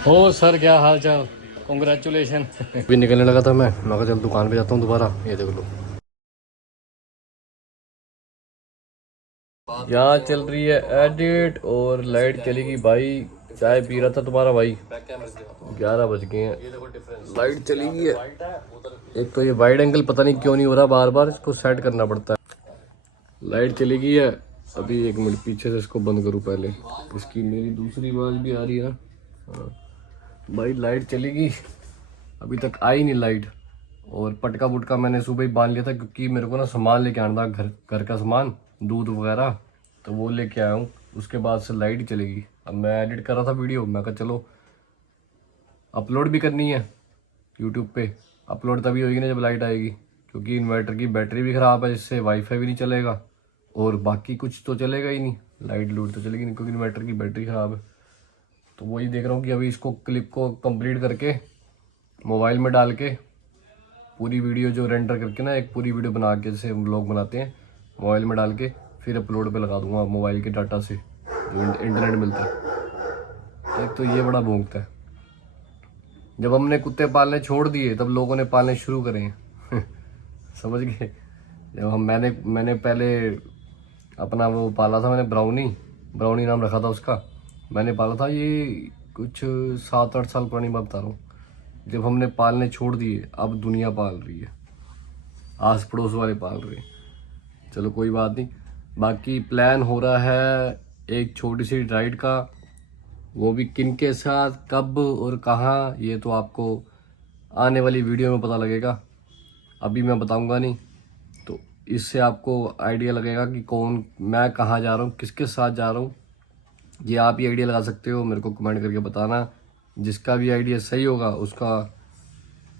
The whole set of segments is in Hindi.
हो सर, क्या हाल चाल? कॉन्ग्रेचुलेशन। भी निकलने लगा था मैं कहा चल दुकान पे जाता हूँ दोबारा। ये देख लो, यहाँ चल रही है एडिट और लाइट चलेगी भाई। चाय पी रहा था तुम्हारा भाई, 11 बज गए हैं, लाइट चली गई है। एक तो ये वाइड एंगल पता नहीं क्यों नहीं हो रहा, बार बार इसको सेट करना पड़ता है। लाइट चली गई है। अभी 1 मिनट पीछे से इसको बंद करूँ पहले। इसकी मेरी दूसरी आवाज भी आ रही है ना। हाँ भाई, लाइट चली गई, अभी तक आई नहीं लाइट। और पटका पुटका मैंने सुबह ही बांध लिया था, क्योंकि मेरे को ना सामान लेके आना था, घर का सामान, दूध वगैरह, तो वो लेके आया हूँ। उसके बाद से लाइट ही चलेगी। अब मैं एडिट कर रहा था वीडियो, मैं कहा चलो अपलोड भी करनी है यूट्यूब पे। अपलोड तभी होगी ना जब लाइट आएगी, क्योंकि इन्वर्टर की बैटरी भी ख़राब है, जिससे वाईफाई भी नहीं चलेगा और बाकी कुछ तो चलेगा ही नहीं। लाइट लूट तो चलेगी नहीं, क्योंकि इन्वर्टर की बैटरी ख़राब है। तो वही देख रहा हूँ कि अभी इसको क्लिप को कंप्लीट करके मोबाइल में डाल के पूरी वीडियो जो रेंडर करके ना, एक पूरी वीडियो बना के, जैसे हम लोग बनाते हैं, मोबाइल में डाल के फिर अपलोड पे लगा दूंगा मोबाइल के डाटा से, जो इंटरनेट मिलता है। एक तो ये बड़ा भोंकता है। जब हमने कुत्ते पालने छोड़ दिए तब लोगों ने पालने शुरू करे हैं। समझ गए? जब मैंने पहले अपना वो पाला था, मैंने ब्राउनी नाम रखा था उसका। मैंने पाला था, ये कुछ 7-8 साल पुरानी बात बता रहा हूँ। जब हमने पालने छोड़ दिए, अब दुनिया पाल रही है, आस पड़ोस वाले पाल रहे हैं। चलो कोई बात नहीं। बाकी प्लान हो रहा है एक छोटी सी राइड का, वो भी किन के साथ, कब और कहाँ, ये तो आपको आने वाली वीडियो में पता लगेगा, अभी मैं बताऊंगा नहीं। तो इससे आपको आइडिया लगेगा कि कौन, मैं कहाँ जा रहा हूँ, किसके साथ जा रहा हूँ। ये आप ही आइडिया लगा सकते हो, मेरे को कमेंट करके बताना। जिसका भी आइडिया सही होगा उसका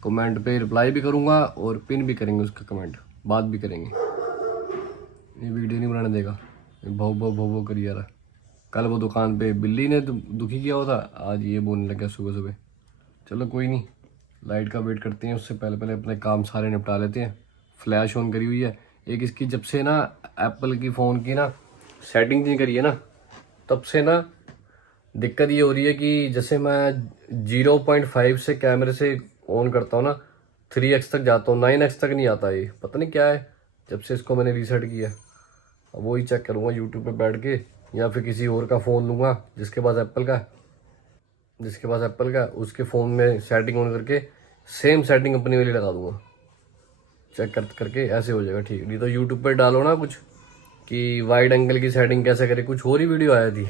कमेंट पे रिप्लाई भी करूँगा और पिन भी करेंगे उसका कमेंट, बात भी करेंगे। ये वीडियो नहीं बनाने देगा, भाव भाव भाव भाव करी जा रहा। कल वो दुकान पे बिल्ली ने दुखी किया होता, आज ये बोलने लगा सुबह सुबह। चलो कोई नहीं, लाइट का वेट करते हैं। उससे पहले पहले अपने काम सारे निपटा लेते हैं। फ्लैश ऑन करी हुई है एक इसकी, जब से ना एप्पल की फ़ोन की ना सेटिंग नहीं करी है ना, तब से ना दिक्कत ये हो रही है कि जैसे मैं 0.5 से कैमरे से ऑन करता हूँ ना, 3x तक जाता हूँ, 9x तक नहीं आता। ये पता नहीं क्या है, जब से इसको मैंने रीसेट किया। अब वही चेक करूँगा यूट्यूब पे बैठ के, या फिर किसी और का फ़ोन लूँगा जिसके पास एप्पल का, उसके फ़ोन में सेटिंग ऑन करके सेम सेटिंग अपनी वाली लगा दूँगा। चेक करके ऐसे हो जाएगा ठीक। नहीं तो यूट्यूब पर डालो ना कुछ कि वाइड एंगल की सेटिंग कैसे करे, कुछ और ही वीडियो आया थी।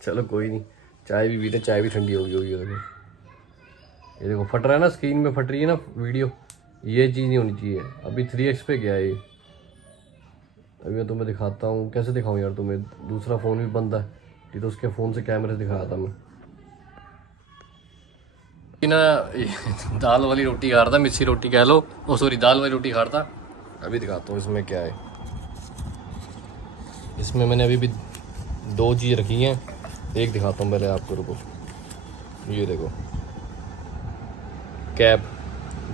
चलो कोई नहीं, चाय भी पीते, चाय भी ठंडी होगी होगी। ये देखो फट रहा है ना, स्क्रीन में फट रही है ना वीडियो, ये चीज़ नहीं होनी चाहिए। अभी 3x पे गया ये। अभी मैं तुम्हें दिखाता हूँ, कैसे दिखाऊँ यार तुम्हें, दूसरा फ़ोन भी बंद है, ये तो उसके फ़ोन से कैमरे से दिखाया था मैं ना। दाल वाली रोटी खा रहा था, मिस्सी रोटी कह लो, ओ सॉरी दाल वाली रोटी खा रहा था। अभी दिखाता हूँ इसमें क्या है। इसमें मैंने अभी भी 2 चीज़ रखी हैं, एक दिखाता हूँ पहले आपको, रुको। ये देखो कैप,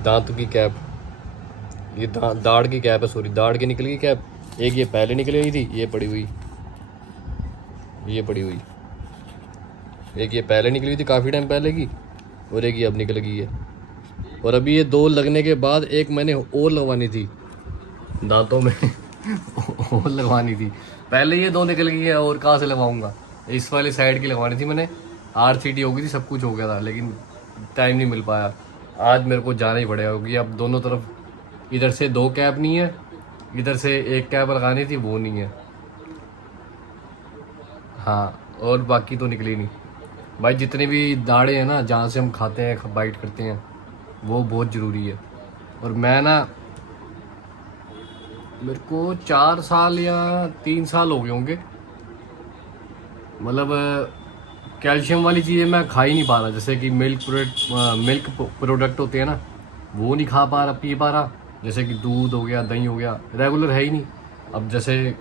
दांत की कैप, ये दाढ़ की कैप है, सॉरी दाढ़ की निकल गई कैप। एक ये पहले निकल गई थी, ये पड़ी हुई, एक ये पहले निकली थी काफ़ी टाइम पहले की, और एक ये अब निकल गई है। और अभी ये 2 लगने के बाद एक मैंने और लगवानी थी दांतों में। और लगवानी थी, पहले ये 2 निकल गई है, और कहाँ से लगवाऊंगा। इस वाली साइड की लगवानी थी मैंने, RCT हो गई थी, सब कुछ हो गया था, लेकिन टाइम नहीं मिल पाया। आज मेरे को जाना ही पड़ेगा, क्योंकि अब दोनों तरफ, इधर से 2 कैप नहीं है, इधर से 1 कैप लगानी थी, वो नहीं है। हाँ, और बाकी तो निकली नहीं भाई। जितने भी दाढ़े हैं ना, जहाँ से हम खाते हैं, बाइट करते हैं, वो बहुत ज़रूरी है। और मैं ना, मेरे को 4 साल या 3 साल हो गए होंगे, मतलब कैल्शियम वाली चीज़ें मैं खा ही नहीं पा रहा। जैसे कि मिल्क प्रोडक्ट होते हैं ना, वो नहीं खा पा रहा, पी पा रहा। जैसे कि दूध हो गया, दही हो गया, रेगुलर है ही नहीं। अब जैसे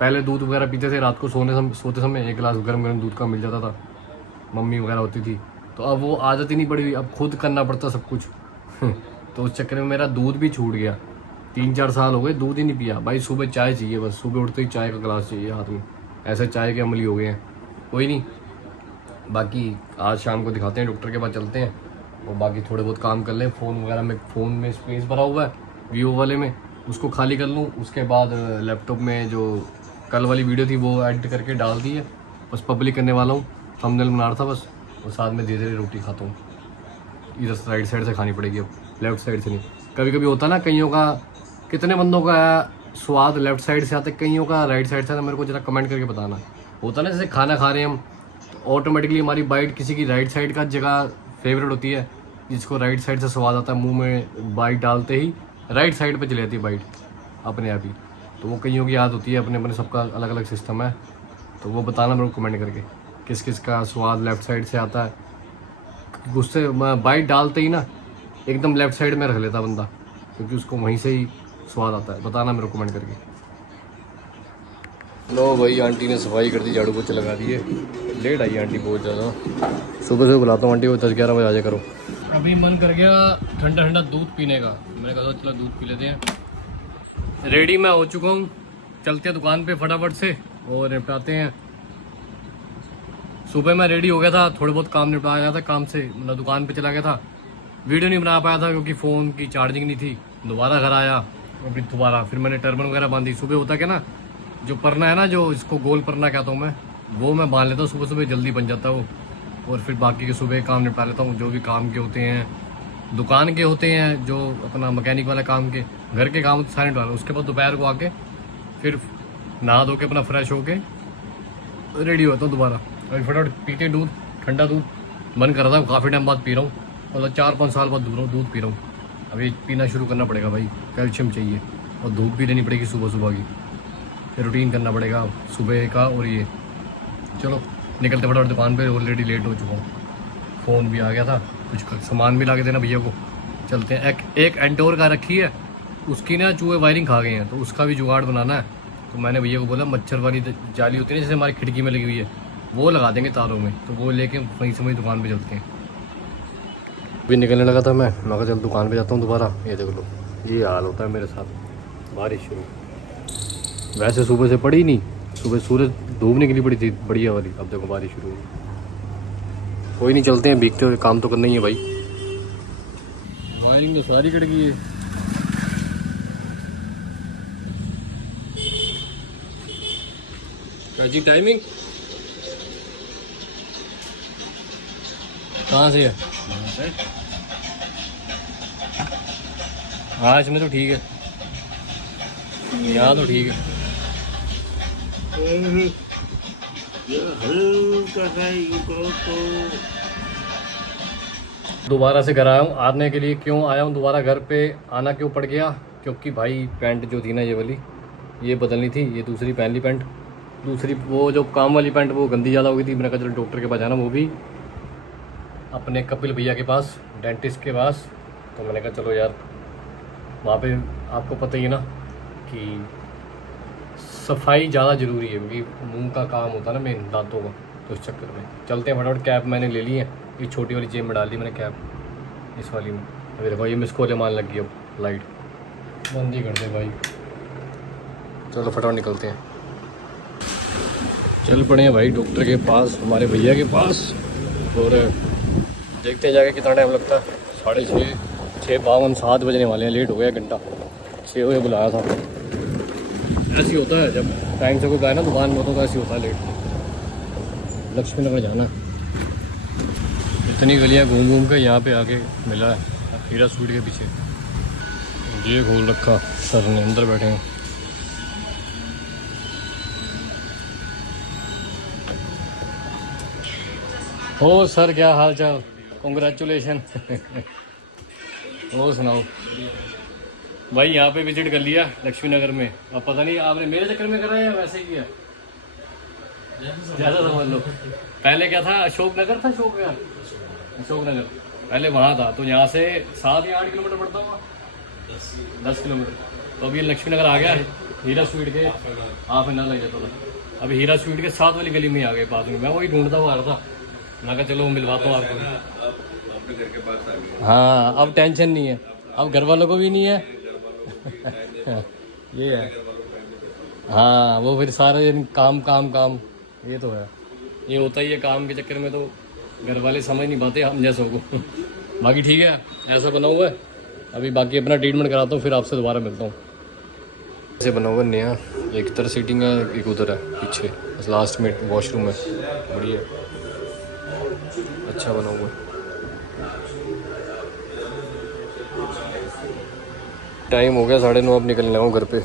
पहले दूध वगैरह पीते थे, रात को सोते समय 1 गिलास गर्म गर्म दूध का मिल जाता था, मम्मी वगैरह होती थी। तो अब वो आदत ही नहीं पड़ी हुई, अब खुद करना पड़ता सब कुछ। तो उस चक्कर में मेरा दूध भी छूट गया। 3-4 साल हो गए दूध ही नहीं पिया भाई। सुबह चाय चाहिए, बस सुबह उठते ही चाय का गिलास चाहिए हाथ में, ऐसे चाय के अमली हो गए हैं। कोई नहीं, बाकी आज शाम को दिखाते हैं, डॉक्टर के पास चलते हैं और बाकी थोड़े बहुत काम कर लें। फ़ोन वगैरह में, फ़ोन में स्पेस भरा हुआ है वीवो वाले में, उसको खाली कर लूँ। उसके बाद लैपटॉप में जो कल वाली वीडियो थी वो एडिट करके डाल दी है, बस पब्लिक करने वाला हूँ। थंबनेल बना रहा था बस, और साथ में धीरे धीरे रोटी खाता हूँ। इधर राइट साइड से खानी पड़ेगी अब, लेफ्ट साइड से नहीं। कभी कभी होता ना कईयों का, कितने बंदों का स्वाद लेफ्ट साइड से आता है, कईयों का राइट साइड से आता है। मेरे को जरा कमेंट करके बताना। होता ना जैसे खाना खा रहे हैं हम, ऑटोमेटिकली हमारी बाइट किसी की राइट साइड का जगह फेवरेट होती है, जिसको राइट साइड से स्वाद आता है, मुंह में बाइट डालते ही राइट साइड पे चली जाती है बाइट अपने आप ही। तो वो कईयों की याद होती है, अपने अपने सबका अलग अलग सिस्टम है। तो वो बताना मेरे को कमेंट करके किस किस का स्वाद लेफ़्ट साइड से आता है। गुस्से बाइट डालते ही ना एकदम लेफ़्ट साइड में रख लेता बंदा, क्योंकि उसको वहीं से ही स्वाद आता है। बताना मेरे को कमेंट करके। लो भाई, आंटी ने सफाई कर दी, झाड़ू पोछे लगा दिए। लेट आई आंटी बहुत ज़्यादा। सुबह सुबह बुलाता हूँ आंटी को, 10-11 बजे आ जाया करो। अभी मन कर गया ठंडा ठंडा दूध पीने का, मैंने कहा चलो दूध पी लेते हैं। रेडी मैं हो चुका हूँ, चलते हैं दुकान पे फटाफट से और निपटाते हैं। सुबह मैं रेडी हो गया था, थोड़े बहुत काम निपटाया था, काम से मतलब दुकान पे चला गया था। वीडियो नहीं बना पाया था क्योंकि फ़ोन की चार्जिंग नहीं थी। दोबारा घर आया और दोबारा फिर मैंने टर्बन वगैरह बांधी। सुबह होता क्या ना, जो परना है ना, जो इसको गोल परना कहता हूँ मैं, वो मैं बांध लेता हूँ सुबह सुबह, जल्दी बन जाता है वो। और फिर बाकी के सुबह काम निपटा लेता हूँ, जो भी काम के होते हैं, दुकान के होते हैं, जो अपना मैकेनिक वाला काम के, घर के काम सारे निपटा लो। उसके बाद दोपहर को आके फिर नहा धो के अपना फ्रेश होके रेडी होता हूँ दोबारा। अभी फटाफट पीते दूध, ठंडा दूध मन कर रहा था, काफ़ी टाइम बाद पी रहा हूँ, मतलब 4-5 साल बाद दूध पी रहा हूँ। अभी पीना शुरू करना पड़ेगा भाई, कैल्शियम चाहिए और धूप भी लेनी पड़ेगी सुबह सुबह की, फिर रूटीन करना पड़ेगा सुबह का। और ये चलो निकलते फटाफट दुकान पे, ऑलरेडी लेट हो चुका हूँ। फ़ोन भी आ गया था, कुछ सामान भी ला के देना भैया को। चलते हैं। एक एंटोर का रखी है, उसकी ना चूहे वायरिंग खा गए हैं, तो उसका भी जुगाड़ बनाना है। तो मैंने भैया को बोला मच्छर वाली जाली होती है ना, जैसे हमारी खिड़की में लगी हुई है, वो लगा देंगे तारों में, तो वो लेके वहीं से वहीं दुकान पे चलते हैं। अभी निकलने लगा था मैं कहा चल दुकान पे जाता हूँ दोबारा। ये देख लो, ये हाल होता है मेरे साथ। बारिश शुरू, वैसे सुबह से पड़ी नहीं, सुबह सूरज धूप निकली पड़ी थी बढ़िया वाली, अब देखो बारिश शुरू हुई। कोई नहीं, चलते हैं, भीगते हुए काम तो करना ही है भाई। वायरिंग तो सारी कट गई है। क्या जी टाइमिंग कहाँ से है? हाँ इसमें तो ठीक है, यहाँ तो ठीक है। दोबारा से घर आया हूँ आने के लिए। क्यों आया हूँ दोबारा घर पे, आना क्यों पड़ गया? क्योंकि भाई पैंट जो थी ना ये वाली, ये बदलनी थी। ये दूसरी पहन ली पैंट, दूसरी वो जो काम वाली पैंट वो गंदी ज़्यादा हो गई थी। मैंने कहा चलो डॉक्टर के पास जाना, वो भी अपने कपिल भैया के पास, डेंटिस्ट के पास। तो मैंने कहा चलो यार, वहाँ पे आपको पता ही है ना कि सफाई ज़्यादा ज़रूरी है, क्योंकि मुंह का काम होता है ना मेन, दांतों का। तो इस चक्कर में चलते हैं फटाफट। कैप मैंने ले ली है, ये छोटी वाली जेब में डाल दी मैंने कैप, इस वाली में। अभी देखो ये मिस कॉल मान लग गई, अब लाइट बंद ही कर दे भाई। चलो फटाफट निकलते हैं, चल पड़े हैं भाई डॉक्टर के पास, हमारे भैया के पास। और देखते हैं जाके कितना टाइम लगता है। 6:30, 6:52, 7 बजने वाले हैं। लेट हो गया घंटा, 6 बजे बुलाया था। ऐसे ही होता है जब टाइम से कोई गया ना दुकान में, तो ऐसे होता है लेट। लक्ष्मी नगर जाना, इतनी गलियां घूम घूम के यहाँ पे आके मिला है हीरा स्वीट के पीछे। ये खोल रखा सर ने, अंदर बैठे हैं। हो सर, क्या हाल चाल? कॉन्ग्रेचुलेशन। और सुनाओ भाई। यहाँ पे विजिट कर लिया लक्ष्मी नगर में। अब पता नहीं आपने मेरे चक्कर में करा या वैसे ही किया, ज़्यादा समझ लो। पहले क्या था, अशोक नगर था, अशोक नगर पहले वहाँ था। तो यहाँ से 7 या 8 किलोमीटर पड़ता होगा, 10 किलोमीटर। तो अभी लक्ष्मी नगर आ गया, हीरा स्वीट के हाफ एन आवर लग जाता था। अभी हीरा स्वीट के 7 वाली गली में आ गए पास में। मैं वही ढूंढता हुआ आ रहा था, मैं कहा चलो मिलवाता हूँ आपको। अपने घर के पास आ गए। हाँ अब टेंशन नहीं है, अब घर वालों को भी नहीं है। ये है, हाँ वो फिर सारे दिन काम काम काम, ये तो है, ये होता ही है काम के चक्कर में। तो घर वाले समझ नहीं पाते हम जैसों को। बाकी ठीक है, ऐसा बना हुआ है। अभी बाकी अपना ट्रीटमेंट कराता हूँ, फिर आपसे दोबारा मिलता हूँ। ऐसे बना हुआ नया, एक इधर सीटिंग है, एक उधर है पीछे, बस लास्ट में वॉशरूम है। बढ़िया, अच्छा बना हुआ है। टाइम हो गया 9:30, अब निकलने लगा हूँ घर पे।